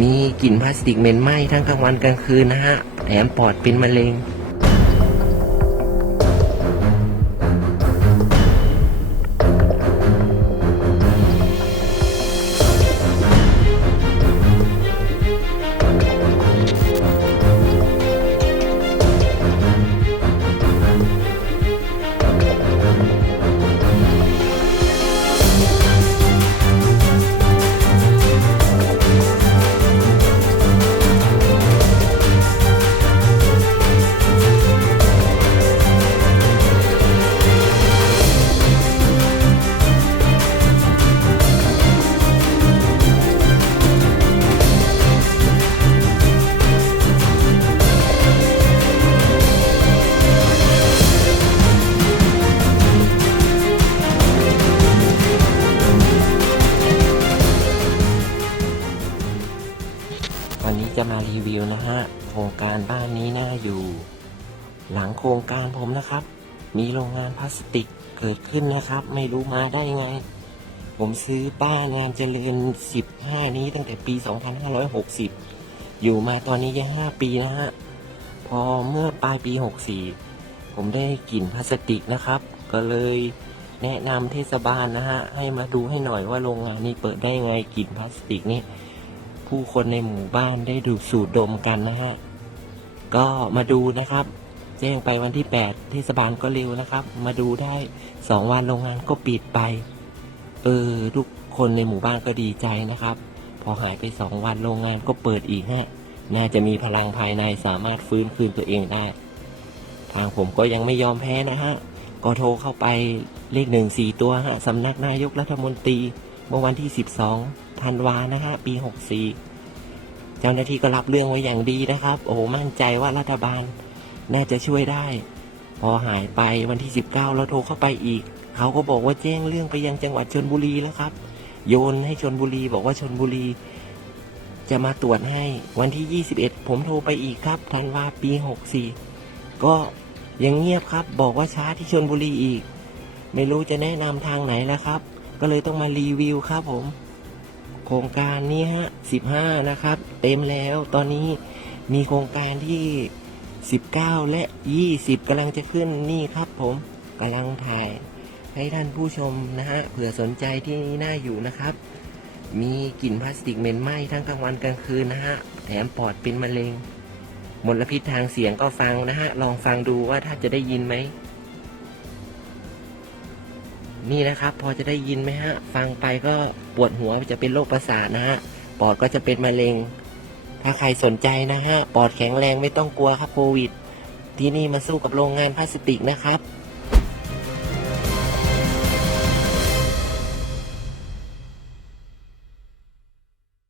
มีกลิ่นพลาสติกเหม็นไหม้ทั้งกลางวันกลางคืนนะฮะแถมปอดเป็นมะเร็ง วันนี้จะมารีวิวนะฮะ โครงการบ้านนี้น่าอยู่ หลังโครงการผมนะครับ มีโรงงานพลาสติกเกิดขึ้นนะครับ ไม่รู้มาได้ไง ผมซื้อบ้านงานเจริญ 15 นี้ตั้งแต่ปี 2560 อยู่มาตอนนี้ยัง5ปีนะฮะ พอเมื่อปลายปี 64 ผมได้กลิ่นพลาสติกนะครับ ก็เลยแนะนำเทศบาลนะฮะ ให้มาดูให้หน่อยว่าโรงงานนี้เปิดได้ไงกลิ่นพลาสติกนี่ ผู้คนในหมู่บ้านได้ดูสูดดมกันนะฮะ ก็มาดูนะครับ แจ้งไปวันที่ 8 เทศบาลก็เร็วนะครับ มาดูได้ 2 วันโรงงานก็ปิดไป เออ ทุกคนในหมู่บ้านก็ดีใจนะครับ พอหายไป 2 วันโรงงานก็เปิดอีกฮะ น่าจะมีพลังภายในสามารถฟื้นคืนตัวเองได้ ทางผมก็ยังไม่ยอมแพ้นะฮะ ก็โทรเข้าไปเลขหนึ่งสี่ตัวฮะสำนักนายกรัฐมนตรี เมื่อวันที่ 12 ธันวานะฮะปี 64 เจ้าหน้าที่ก็รับเรื่องไว้อย่างดีนะครับ โอ้โหมั่นใจว่ารัฐบาลน่าจะช่วยได้ พอหายไปวันที่ 19 เราโทรเข้าไปอีก เขาก็บอกว่าแจ้งเรื่องไปยังจังหวัดชนบุรีแล้วครับ โยนให้ชนบุรีบอกว่าชนบุรี จะมาตรวจให้วันที่ 21 ผมโทรไปอีกครับธันวาปี 64 ก็ยังเงียบครับ บอกว่าช้าที่ชนบุรีอีก ไม่รู้จะแนะนำทางไหนแล้วครับ ก็เลยต้องมารีวิวครับผม โครงการนี้ฮะ15นะครับ เต็มแล้วตอนนี้มีโครงการที่19และ20กำลังจะขึ้นนี่ครับผมกำลังถ่ายให้ท่านผู้ชมนะฮะเผื่อสนใจที่น่าอยู่นะครับ มีกลิ่นพลาสติกเหม็นไหม้ทั้งกลางวันกลางคืนนะฮะแถมปอดเป็นมะเร็งมลพิษทางเสียงก็ฟังนะฮะ ลองฟังดูว่าถ้าจะได้ยินไหม นี่นะครับ พอจะได้ยินไหมฮะ ฟังไปก็ปวดหัวจะเป็นโรคประสาทนะฮะ ปอดก็จะเป็นมะเร็ง ถ้าใครสนใจนะฮะ ปอดแข็งแรงไม่ต้องกลัวครับโควิด ที่นี่มาสู้กับโรงงานพลาสติกนะครับ